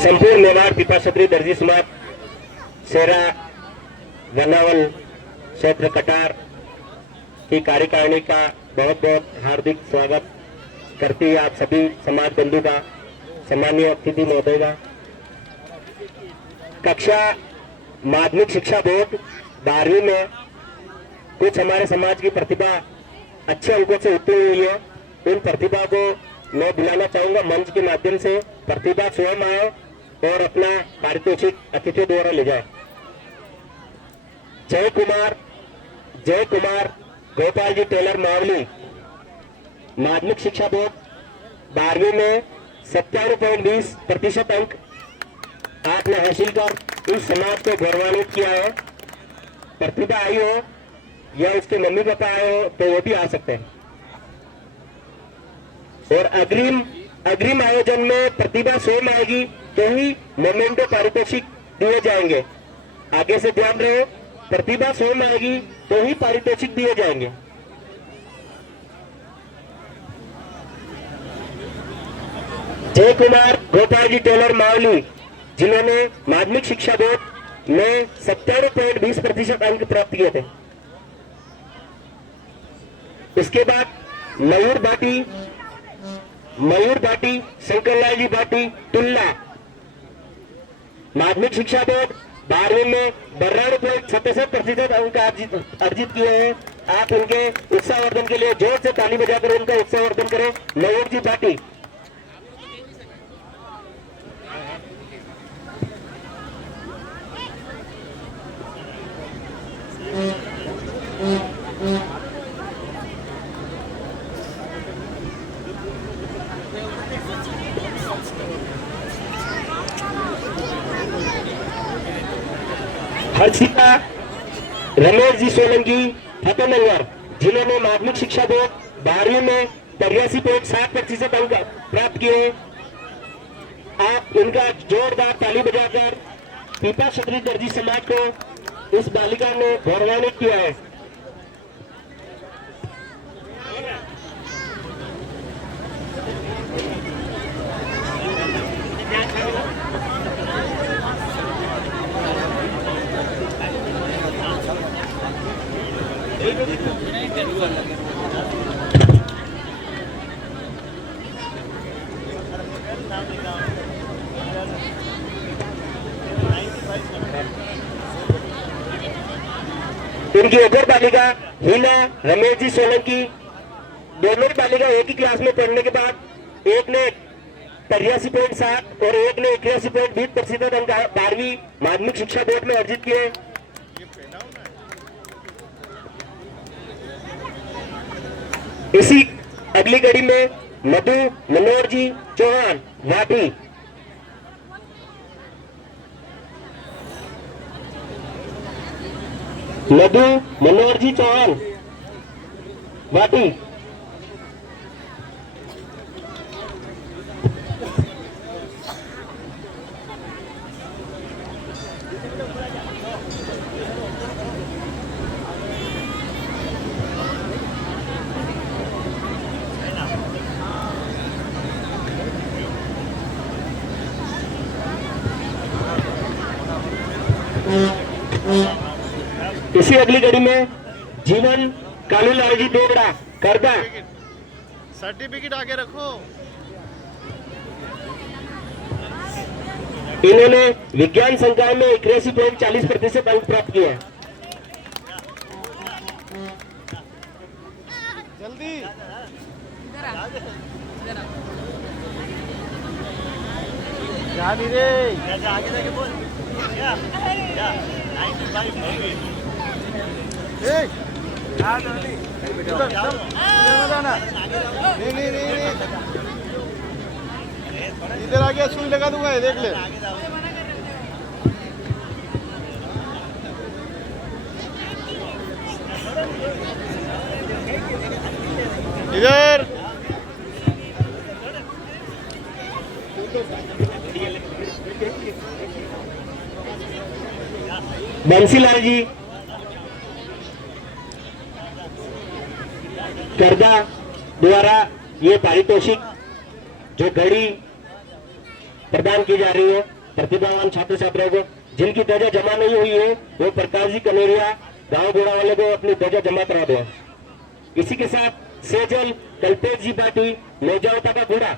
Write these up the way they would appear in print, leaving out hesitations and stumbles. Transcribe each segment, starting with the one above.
संपूर्ण मेवाड़ पिपा क्षत्रिय दर्जी समाज सेरा गन्नावल क्षेत्र कटार की कार्यकारिणी का बहुत बहुत हार्दिक स्वागत करती है आप सभी समाज बंधु का, सम्मानीय अतिथि महोदय का। कक्षा माध्यमिक शिक्षा बोर्ड 12वीं में कुछ हमारे समाज की प्रतिभा अच्छे अंकों से उत्तीर्ण हुई है। उन प्रतिभा को मैं बुलाना चाहूंगा मंच के माध्यम से। प्रतिभा स्वयं आए और अपना पारितोषिक अतिथियों द्वारा ले जाए। जय कुमार गोपाल जी टेलर मावली, माध्यमिक शिक्षा बोर्ड 12वीं में 97.20% अंक आपने हासिल कर इस समाज को गौरवान्वित किया है। प्रतिभा आई हो या उसके मम्मी पापा आए हो तो वो भी आ सकते हैं। और अग्रिम आयोजन में प्रतिभा स्वयं आएगी तो ही मोमेंटो पारितोषिक दिए जाएंगे। आगे से ध्यान रहे, प्रतिभा स्वयं आएगी तो ही पारितोषिक दिए जाएंगे। जय कुमार गोपाल जी टेलर मावली, जिन्होंने माध्यमिक शिक्षा बोर्ड में 97.20% अंक प्राप्त किए थे। इसके बाद मयूर भाटी शंकरलाल जी भाटी टुल्ला, माध्यमिक शिक्षा बोर्ड 12वीं में 92.67% अंक अर्जित किए हैं। आप उनके उत्साहवर्धन के लिए जोर से ताली बजाकर उनका उत्साहवर्धन करें। मयूर जी भाटी। हर्षिता रमेश जी सोलंकी फतेहनगर, जिन्होंने माध्यमिक शिक्षा बोर्ड 12वीं में 83.60% अंक प्राप्त किए। आप इनका जोरदार ताली बजाकर पीपा क्षत्रिय दर्जी समाज को इस बालिका ने गौरवान्वित किया है। इनकी एक और बालिका हिना रमेश जी सोलंकी, दोनों ही बालिका एक ही क्लास में पढ़ने के बाद एक ने 83.7 और एक ने 81.20% अंक 12वीं माध्यमिक शिक्षा बोर्ड में अर्जित किए। इसी अगली कड़ी में मधु मनोहर जी चौहान वाटी, मधु मनोहर जी चौहान वाटी। इसी अगली कड़ी में जीवन कालूलाल जी देवड़ा करदा, सर्टिफिकेट आगे रखो। इन्होंने विज्ञान संकाय में 81.40% अंक प्राप्त किए। जल्दी जा नहीं रे, आगे जाके बोल। नहीं इधर आ गया, सुई लगा दूंगा, देख ले। इधर बंसीलाल जी करदा द्वारा ये पारितोषिक जो घड़ी प्रदान की जा रही है प्रतिभावान छात्र छात्राओं को। जिनकी ध्वजा जमा नहीं हुई है वो प्रकाश जी कनेरिया गांव घोड़ा वाले को अपनी ध्वजा जमा करा दो। इसी के साथ सेजल कल्पेश जी पाटी नौजावता का घोड़ा।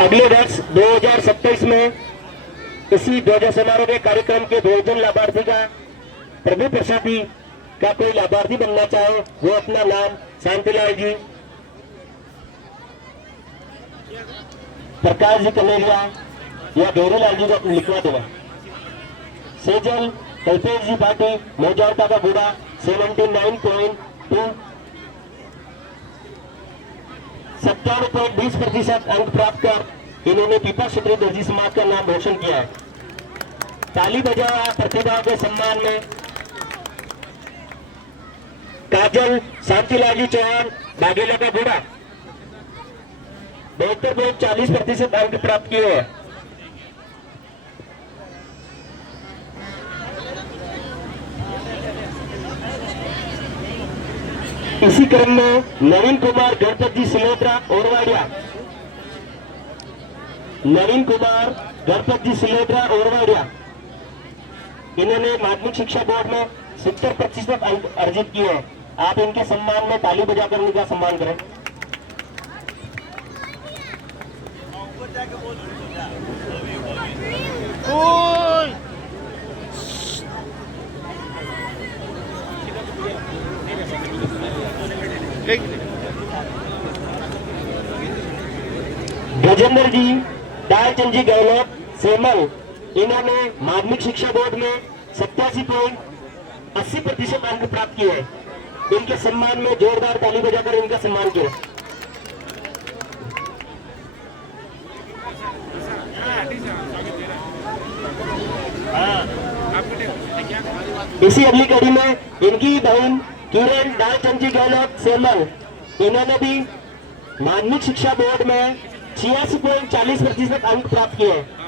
अगले वर्ष 2027 में इसी ध्वजा समारोह के कार्यक्रम के 2 जन लाभार्थी का प्रभु प्रसादी का कोई लाभार्थी बनना चाहे वो अपना नाम शांतिलाल जी, प्रकाश जी कनेरिया या गौरीलाल जी को लिखवा देगा। सेजल कल्पेश जी भाटी मौजौदा का घोड़ा 79.2 97.20% अंक प्राप्त कर इन्होंने पीपा क्षेत्रीय दर्जी समाज का नाम रोशन किया है। ताली बजाओ प्रतिभा के सम्मान में। काजल शांतिलाल जी चौहान बागेला का घोड़ा 72.40% अंक प्राप्त किए हैं। इसी क्रम में नवीन कुमार गणपत जी सिलोत्रा ओरवाड़िया, नवीन कुमार गणपत जी सिलोत्रा ओरवाड़िया, इन्होंने माध्यमिक शिक्षा बोर्ड में 70% अंक अर्जित किए हैं। आप इनके सम्मान में ताली बजाकर इनका सम्मान करें। गजेंद्र जी दालचंद जी गहलोत सेमल, इन्होंने माध्यमिक शिक्षा बोर्ड में 87.80% अंक प्राप्त किए हैं। इनके सम्मान में जोरदार ताली बजाकर इनका सम्मान किया। इसी अगली कड़ी में इनकी बहन किरण दालचंद जी गहलोत सेमल, इन्होंने भी माध्यमिक शिक्षा बोर्ड में 86.40% अंक प्राप्त किए हैं।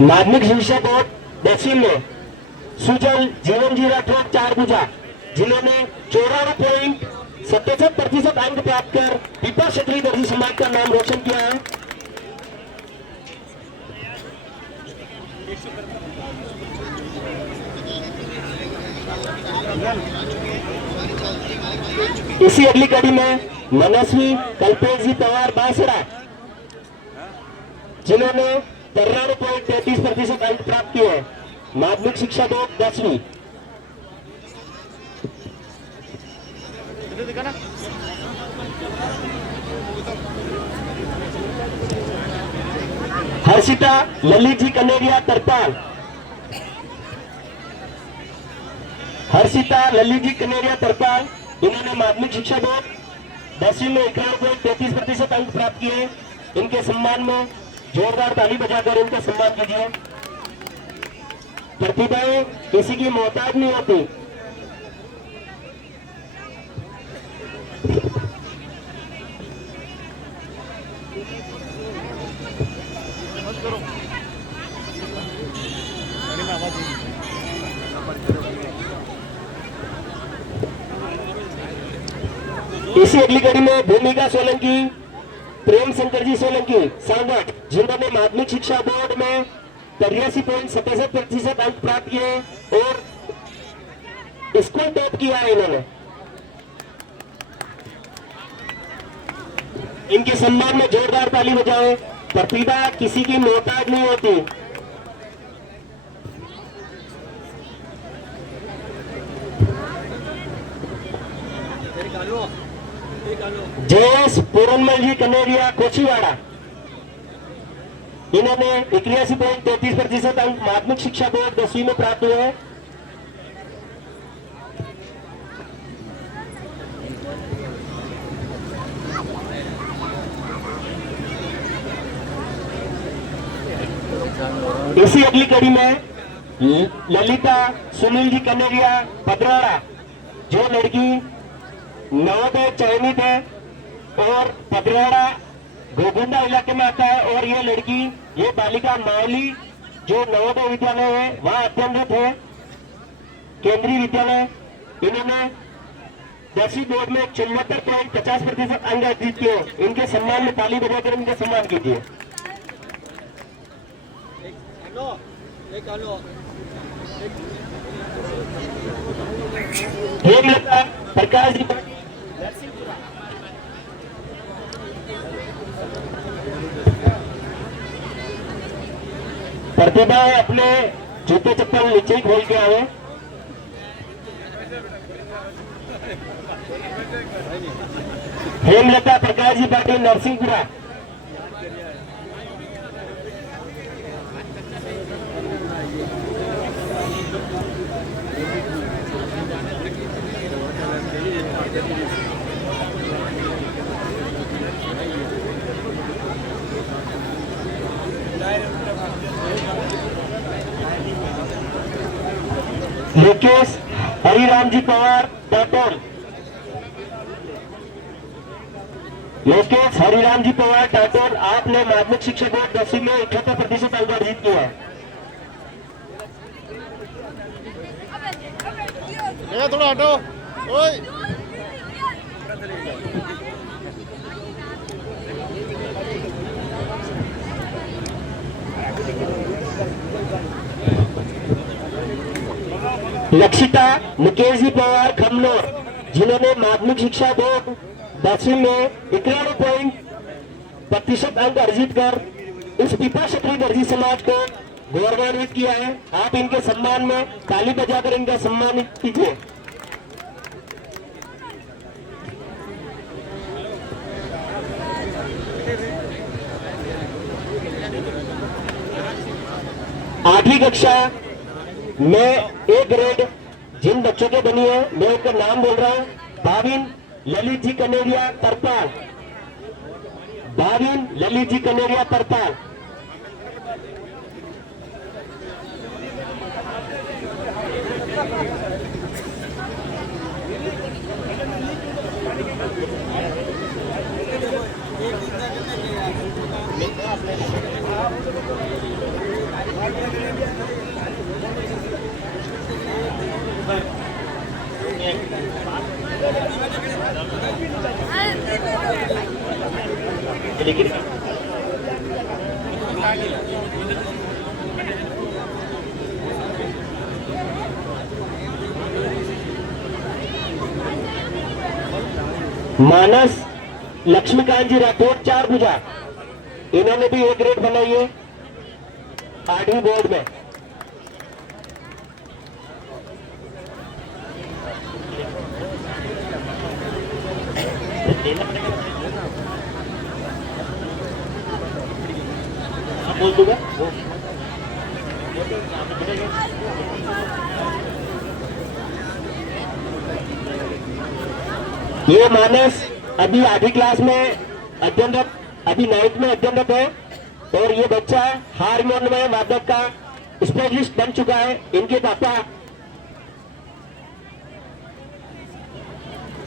माध्यमिक शिक्षा बोर्ड 10वीं में सुजल जीवन जी राठौर चारभुजा, जिन्होंने 94.77% अंक प्राप्त कर पीपा क्षेत्रीय दर्जी समाज का नाम रोशन किया है। इसी अगली कड़ी में मनस्वी कल्पेश जी पवार बांसड़ा, जिन्होंने 93.33% अंक प्राप्त किए हैं। माध्यमिक शिक्षा बोर्ड 10वीं। हर्षिता ललित जी कनेरिया तरपाल, हर्षिता ललित जी कनेरिया तरपाल, इन्होंने माध्यमिक शिक्षा बोर्ड 10वीं में 91.33% अंक प्राप्त किए। इनके सम्मान में जोरदार ताली बजाकर इनका सम्मान कीजिए। प्रतिभाएं किसी की मोहताज नहीं होती। इसी अगली कड़ी में भूमिका सोलंकी, प्रेम शंकर जी सोलंकी सांगट, जिन्होंने माध्यमिक शिक्षा बोर्ड में 83.67% अंक प्राप्त किए और स्कूल टॉप किया है इन्होंने। इनके सम्मान में जोरदार ताली बजाएं। प्रतिभा किसी की मोहताज नहीं होती। जयेश पूरनमल जी कनेरिया कोचीवाड़ा, इन्होंने 81.33% अंक माध्यमिक शिक्षा बोर्ड 10वीं में प्राप्त हुए हैं। इसी अगली कड़ी में ललिता सुनील जी कनेरिया पदराड़ा, जो लड़की नवोदय चयनित है और पदराड़ा गोगुंडा इलाके में आता है, और ये लड़की, ये बालिका मावली जो नवोदय विद्यालय है वहां अध्ययनरत है, केंद्रीय विद्यालय। इन्होंने 10वीं बोर्ड में 74.50% अंक अर्जित किए। इनके सम्मान में ताली बजाकर इनका सम्मान कीजिए। हेमलता प्रकाश जी प्रतिभा अपने जूते चप्पल नीचे ही खोल के आवे। हेमलता प्रकाश जी पाटिल नरसिंहपुरा। लोकेश हरिराम जी पवार टाटोल। लोकेश हरिराम जी पवार टाटोल, आपने माध्यमिक शिक्षा बोर्ड 10वीं में 78% अंक अर्जित किया है। थोड़ा हटो। ओए लक्षिता मुकेश जी पवार खमनोर, जिन्होंने माध्यमिक शिक्षा बोर्ड 10वीं में 91% अंक अर्जित कर इस पिपा क्षत्रिय दर्जी समाज को गौरवान्वित किया है। आप इनके सम्मान में ताली बजाकर इनका सम्मानित कीजिए। आठवीं कक्षा में ए ग्रेड जिन बच्चों के बनी है, मैं उनका नाम बोल रहा हूं। भाविन ललित जी कनेरिया परपाल, भाविन ललित जी कनेरिया परपाल। लेकिन मानस लक्ष्मीकांत जी राठौर 4 भुजा, इन्होंने भी ए ग्रेड बनाई है 8वीं बोर्ड में। बोल दूंगा ये मानस अभी 8वीं क्लास में अध्ययनरत, अभी 9th में अध्ययनरत है, और ये बच्चा हारमोनियम वादक का स्पेशलिस्ट बन चुका है। इनके पापा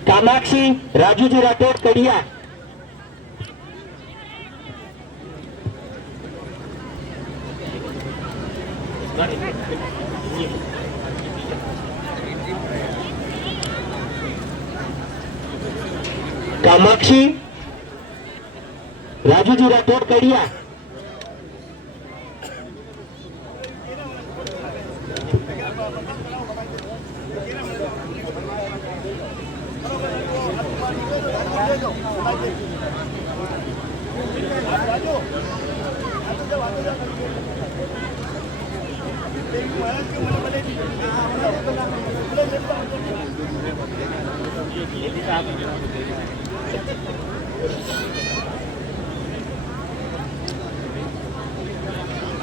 कामाक्षी राजू जी राठौर कड़िया। कामाक्षी राजू जी राठौर कड़िया।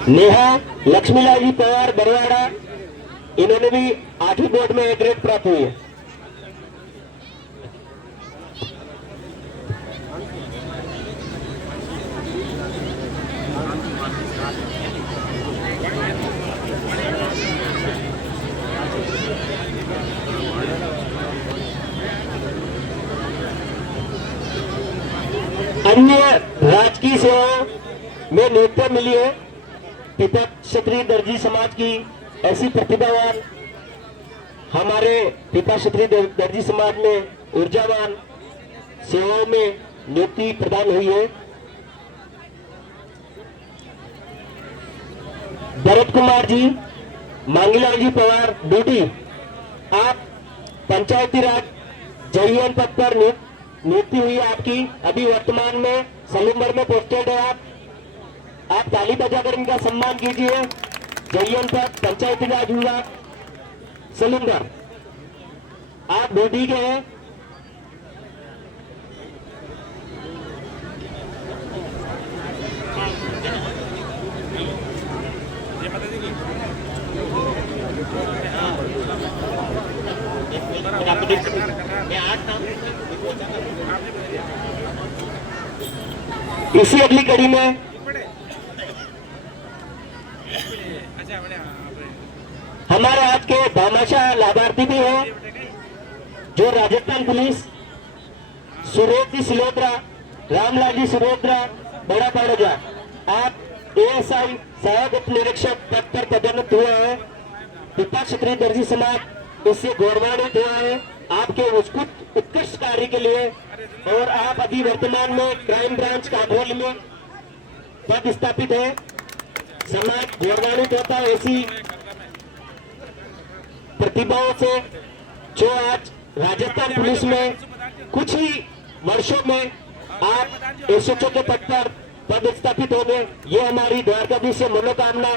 नेहा लक्ष्मीलाल जी पवार बरवाड़ा, इन्होंने भी 8वीं बोर्ड में ए ग्रेड प्राप्त हुई है। अन्य राजकीय सेवाओं में नियुक्ति मिली है पिता क्षत्रिय दर्जी समाज की। ऐसी प्रतिभावान हमारे पिता क्षत्रिय दर्जी समाज में ऊर्जावान सेवाओं में नियुक्ति प्रदान हुई है। भरत कुमार जी, मांगीलाल जी पवार ड्यूटी, आप पंचायती राज जयन पद पर नियुक्ति हुई है आपकी। अभी वर्तमान में सलूमर में पोस्टेड है आप ताली बजाकर इनका सम्मान कीजिए। जयन पद पंचायती राज विभाग सलूमर, आप ड्यूटी के हैं। इसी अगली कड़ी में हमारे आज के भामाशाह लाभार्थी भी हैं, जो राजस्थान पुलिस सुरेश जी सिलोत्रा, रामलाल जी सिलोत्रा, बड़ा पाड़ोजा, आप एएसआई सहायक उप निरीक्षक पद पर पदोन्नत हुए हैं। पिता क्षत्रिय दर्जी समाज इससे गौरवान्वित हुआ है आपके उत्कृष्ट कार्य के लिए। और आप अभी वर्तमान में क्राइम ब्रांच काठोल में पद स्थापित है। समाज गौरवान्वित होता है ऐसी प्रतिभाओं से, जो आज राजस्थान पुलिस में कुछ ही वर्षों में आप एसएचओ के पद पर पद स्थापित हो गए। ये हमारी द्वारकाधीश से मनोकामना।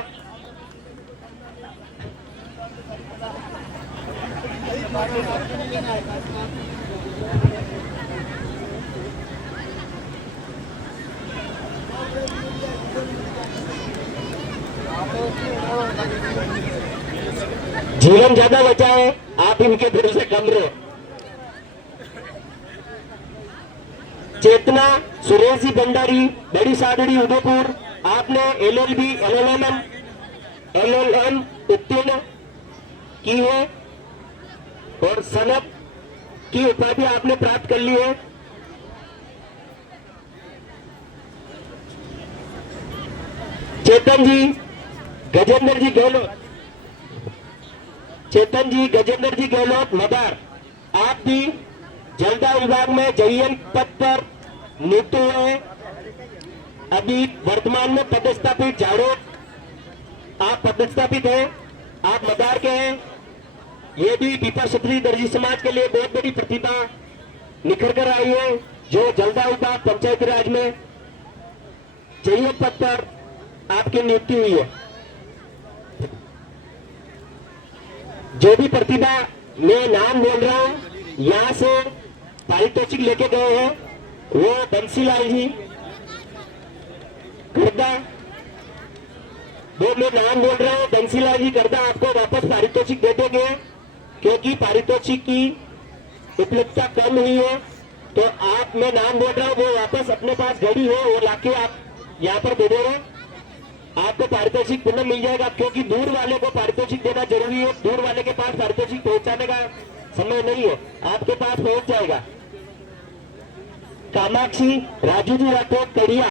जीवन ज्यादा बचा है, आप इनके दिल से कम रहे। चेतना सुरेश जी भंडारी, बड़ी सादड़ी उदयपुर, आपने एलएलबी एलएलएम उत्तीर्ण की है और सनद की उपाधि आपने प्राप्त कर ली है। चेतन जी गजेंद्र जी गहलोत, चेतन जी गजेंद्र जी गहलोत मदार, आप भी जलदाय विभाग में जयन पद पर नियुक्त हुए हैं। अभी वर्तमान में पदस्थापित झाड़ोद, आप पदस्थापित हैं, आप मदार के हैं। ये भी पिता क्षत्रिय दर्जी समाज के लिए बहुत बड़ी प्रतिभा निखर कर आई है, जो जलदाय विभाग पंचायती राज में जयन पद पर आपकी नियुक्ति हुई है। जो भी प्रतिभा मैं नाम बोल रहा हूं, यहाँ से पारितोषिक लेके गए हैं, वो बंसीलाल जी गर्दा, वो मैं नाम बोल रहा हूँ बंसीलाल जी गर्दा, आपको वापस पारितोषिक दे देंगे, क्योंकि पारितोषिक की उपलब्धता कम हुई है। तो आप मैं नाम बोल रहा हूँ, वो वापस अपने पास घड़ी है, वो लाके आप यहाँ पर दे दे रहे हैं। आपको पारितोषिक पुनः मिल जाएगा, क्योंकि दूर वाले को पारितोषिक देना जरूरी है। दूर वाले के पास पारितोषिक पहुंचाने का समय नहीं है, आपके पास पहुंच जाएगा। कामाक्षी राजू जी राठौर कड़िया।